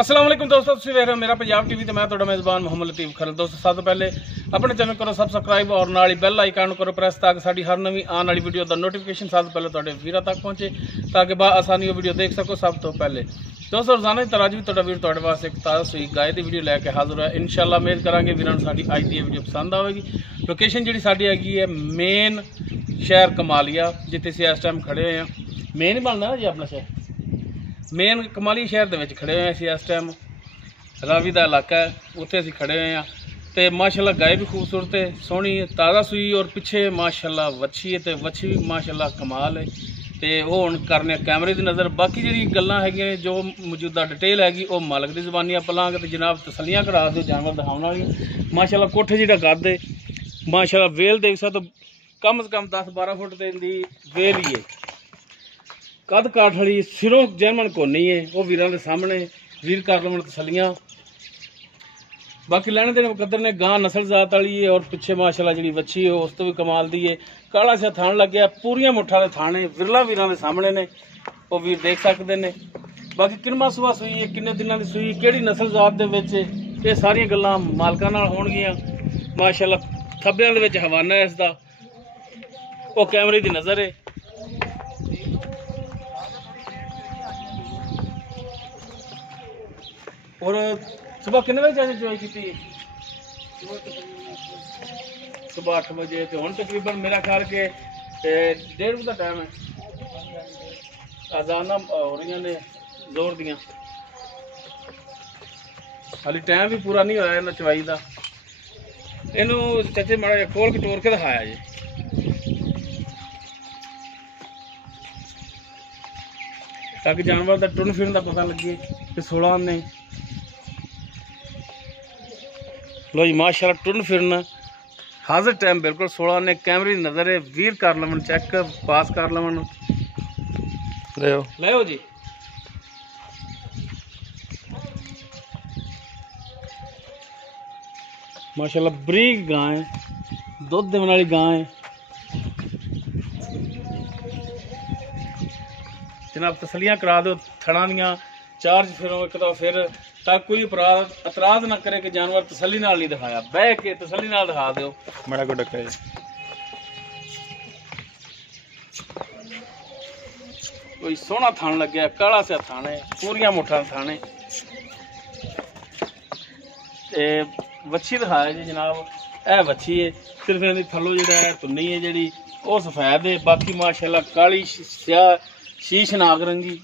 अस्सलाम वालेकुम दोस्तों, तुसीं वेख रहे हो मेरा पंजाब टीवी ते मैं तुहाडा मेज़बान मोहम्मद लतीफ खरल। दोस्तों सब तो पहले अपने चैनल करो सब्सक्राइब और नाल ही बैल आइकन करो प्रेस ताकि साडी हर नवी आने वाली वीडियो का नोटिफिकेशन सब तो पहले तुहाडे वीरां तक पहुंचे ताकि आसानी वो वीडियो देख सको। सब तो पहले दोस्तों रोजाना की तरह अज भी तुहाडा वीर तुहाडे वास्ते एक ताज़ा सूई गाय की वीडियो लैके हाजिर है। इंशाअल्लाह उम्मीद करांगे वीरां नूं साडी अज दी वीडियो पसंद आएगी। लोकेशन जिहड़ी साडी हैगी है मेन शहर कमालिया, जिथे असीं इस टाइम खड़े हुए हैं। मेन ही बनना ना जी अपना शहर, मेन कमालिया शहर के खड़े हुए हैं असीं इस टाइम। रावी का इलाका है, उत्थे असीं खड़े हुए हैं। तो माशाल्लाह गाय भी खूबसूरत है, सोहनी ताज़ा सूई और पिछे माशाल्लाह वच्छी है, तो वच्छी भी माशाल्लाह कमाल है। तो वो हुण करने कैमरे की नज़र। बाकी जी गल्लां हैगियां जो मौजूदा डिटेल हैगी वो मालक की ज़बानी आप लांगे। तो जनाब तसलियां करा दो जानवर दिखाने वाली। माशाल्लाह कोठे जिहड़ा गद है, माशाल्लाह वेल देख सकते कम से कम 10-12 फुट तो इनकी वेल ही है। कद काठ वाली सिरों जैनमन कोनी है, वो वीरां दे सामने वीर कर लवन तसलियां। बाकी लैने देने मुकद्दर ने गां नस्ल जात वाली है और पिछे माशाल्लाह जी वच्छी है उस तो भी कमाल दी है। काला सा थान लग गया, पूरिया मुठा के थाने विरला वीरां दे सामने ने, वो वीर देख सकते हैं। बाकी किनवा सुबह सूई है, किन्ने दिनों की सूई, किहड़ी नस्ल जात दे विच, ये सारियां गल्लां मालकां नाल होणगियां। माशाल्लाह थब्बियां दे विच हवाना है इसदा, वो कैमरे की नज़र है। और सुबह कितने बजे जाने चुवाई की? सुबह 8 बजे। तो हम तकरीबन मेरा ख्याल के 1:30 बजे का टाइम है। अजाना हो रही ने जोर दियाँ, हाली टाइम भी पूरा नहीं होया इन्हें चवाई का। इनू चाचे माड़ा खोल के टोर के दिखाया जी। ताकि जानवर का टुन फिरन का पता लगे कि 16 ने। लो जी माशाल्लाह टुन फिरना हाजिर टाइम बिल्कुल 16 ने। कैमरे की नज़र है, वीर कर लवन चेक पास कर लवन। ले जी माशाल्लाह बरीक गां है, दुध देने वाली गां है। जनाब तसलियां करा दो थड़ा दियां चार्ज फिरो एक दफा फिर, ताकि कोई एतराज ना करे कि जानवर तसली नाल नहीं दिखाया। बह के तसली नाल दिखा दो बड़ा को डका है। कोई सोहना थान लग गया, काला सा थान है, पूरिया मुठा थान है। वच्छी दिखाया जी जनाब, यह वच्छी है। सिर्फ इहदी थल्लों जिहड़ा है तुन्नी है जिहड़ी वो सफेद है। बाकी माशाल्लाह काली स्याह शीश नाग रंगी,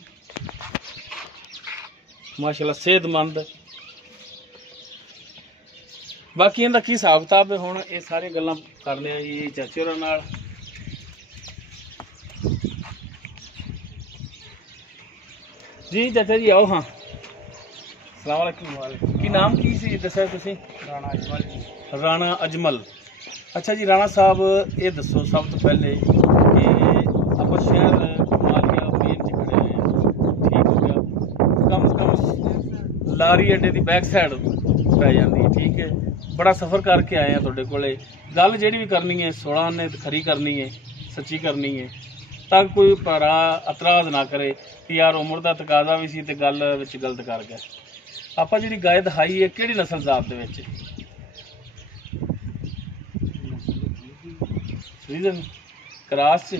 माशाल्लाह सेहतमंद। बाकी इनका की हिसाब किताब है हुण ये सारी गल्लां कर लिया जी चाचे होरां नाल। जी चाचा जी आओ। हाँ अस्सलाम वालेकुम। की नाम की सी दस्सिया तुसीं? राणा अजमल। राणा अजमल। अच्छा जी राणा साहब ये दसो सब तो पहले कि आप शहर कमालिया मेन च खड़े हैं, ठीक हो गया। कम से कम लारी अड्डे की बैक साइड पै जाती है, ठीक है। बड़ा सफ़र करके आए हैं तुहाडे कोले। गल जिहड़ी भी करनी है 16 ने खरी करनी है, सच्ची करनी है, ताकि कोई भरा एतराज़ ना करे कि यार उम्र का तकाजा भी सी ते गल विच गलत कर गया। आपां जिहड़ी गाय दिखाई है किहड़ी नस्ल जात दे विच? फ्रीजन क्रॉस च,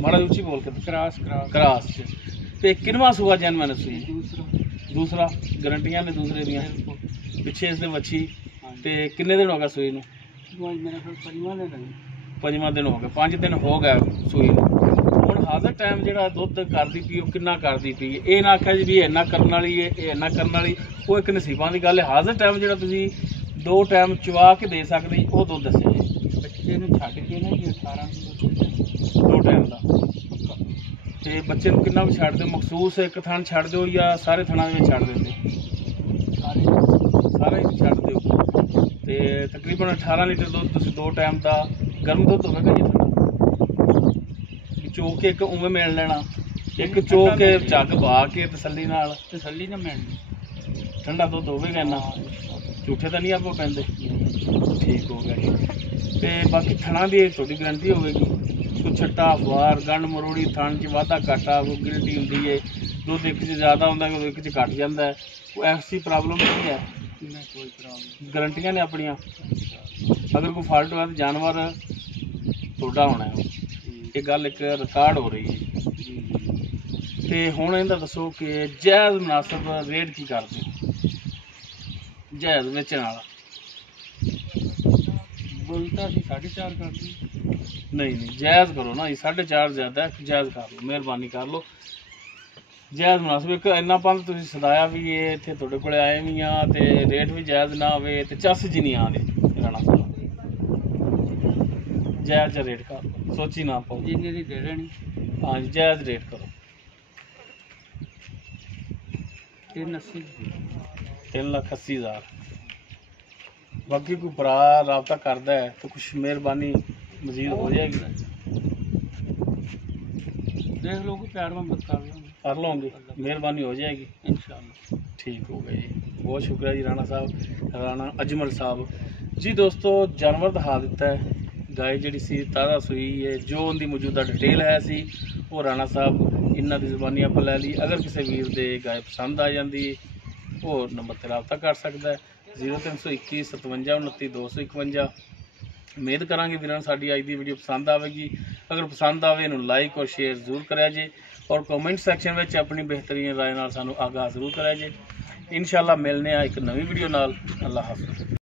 माड़ा उच्ची बोल के क्रॉस च। ते किनवा सूआ जैनवन सी? दूसरा गारंटियां ने दूसरे दियां पिछे इसने वच्छी। ते किन्ने दिन हो गए सूई नूं? 5वां दिन हो गया, 5 दिन हो गए सूई नूं। हुण हाज़र टाइम जिहड़ा दुध करदी पई ओह किन्ना करदी पई है? ये ना आखिया जी भी इन्ना करन वाली है, ये इन्ना करन वाली, वो एक नसीबां दी गल है। हाज़र टाइम जिहड़ा तुसीं 2 टाइम चवा के दे सकदे वो दुध दस्सो जी। बच्चे नूं छड्ड के ना जी 18 2 टाइम दा। ते बच्चे नूं किन्ना भी छड्ड दो, मखसूस एक थान छड्ड दो या सारे थाना में छड्ड देंदे? सारे छड्ड दो। ते तकरीबन 18 लीटर दुध तुसीं 2 टाइम दा गर्म दुध होवेगा जी ठंडा चो के एक उवें मिल लेना, एक चो के झग पा के तसली ना मिलनी। ठंडा दुध होवेगा इन्ना, झूठे तो नहीं आपको पैंदे। ठीक हो गया। तो बाकी थणा की थोड़ी गारंटी होगी? ਕੋਈ ਛੱਟਾ ਅਫਵਾਰ ਗੰਢ ਮਰੋੜੀ ਥਣ 'ਚ ਵਾਧਾ ਘਾਟਾ ਕੋਈ ਗਿਲਟੀ ਹੁੰਦੀ ਹੈ, ਦੁੱਧ ਇੱਕ 'ਚ ਜ਼ਿਆਦਾ ਹੁੰਦਾ ਕੋਈ ਇੱਕ 'ਚ ਘੱਟ ਜਾਂਦਾ, ਕੋਈ ਐਸੀ ਪ੍ਰੋਬਲਮ ਨਹੀਂ ਹੈ। ਕੋਈ ਪ੍ਰੋਬਲਮ ਗਰੰਟੀਆਂ ਨੇ ਆਪਣੀਆਂ। ਅਗਰ ਕੋਈ ਫਾਲਟ ਹੋਇਆ ਤਾਂ ਜਾਨਵਰ ਤੁਹਾਡਾ ਹੋਣਾ ਹੈ। ਇਹ ਗੱਲ ਇੱਕ ਰਿਕਾਰਡ ਹੋ ਰਹੀ ਹੈ। ਤੇ ਹੁਣ ਇਹਦਾ ਦੱਸੋ ਕਿ ਜਾਇਜ਼ ਮੁਨਾਸਬ ਰੇਟ ਕੀ ਕਰਦੇ? ਜਾਇਜ਼ ਵੇਚਣ ਵਾਲਾ ਬੋਲਤਾ ਸੀ 4.5 ਕਰਦੀ। ਨਹੀਂ ਜਾਇਜ਼ ਕਰੋ ਨਾ ਜੀ, 4.5 ਜ਼ਿਆਦਾ, ਜਾਇਜ਼ ਕਰ ਲਓ, ਮਿਹਰਬਾਨੀ ਕਰ ਲਓ। ਜਾਇਜ਼ ਮੁਨਾਸਬ ਇੱਕ ਇੰਨਾ ਪੰਜ ਤੁਸੀਂ ਸਦਾਇਆ ਵੀ ਇਹ ਇੱਥੇ ਤੁਹਾਡੇ ਕੋਲ ਆਏ ਵੀ ਆ ਤੇ ਰੇਟ ਵੀ ਜਾਇਜ਼ ਨਾ ਹੋਵੇ ਤੇ ਚੱਸ ਜੀ ਨਹੀਂ ਆਉਂਦੇ ਰਾਣਾ ਸਾਹਿਬ। ਜਾਇਜ਼ ਜਿਹਾ ਰੇਟ ਕਰ ਲਓ, ਸੋਚੀ ਨਾ ਪਾਓ। ਜਿੰਨੇ ਦੀ ਦੇ ਦੇਣੀ। ਹਾਂਜੀ ਜਾਇਜ਼ ਰੇਟ ਕਰੋ। 380 3,80,000। ਬਾਕੀ ਕੋਈ ਭਰਾ ਰਾਬਤਾ ਕਰਦਾ ਹੈ ਤਾਂ ਕੁਛ ਮਿਹਰਬਾਨੀ ਮਜ਼ੀਦ ਹੋ ਜਾਏਗੀ। देख लो कि प्यार में कर लोगे, मेहरबानी हो जाएगी इंशाल्लाह। ठीक हो गया जी, बहुत शुक्रिया जी राणा साहब, राणा अजमल साहब जी। दोस्तों जानवर दिखा दिता है, गाय जी सी ताज़ा सूई है, जो उनकी मौजूदा डिटेल है सी वो राणा साहब इन्हों की ज़बानी आप लै ली। अगर किसी वीर दे गाय पसंद आ जाती वो नंबर पर रब्ता कर सकता है 0321 57 29 251। उम्मीद करांगे वीरां साडी अज दी वीडियो पसंद आवेगी। अगर पसंद आवे इनू लाइक और शेयर जरूर करिया जे और कमेंट सैक्शन में अपनी बेहतरीन राय नाल सानू आगाह जरूर करिया जे। इंशाअल्लाह मिलने एक नवी वीडियो नाल। अल्लाह हाफ़िज़।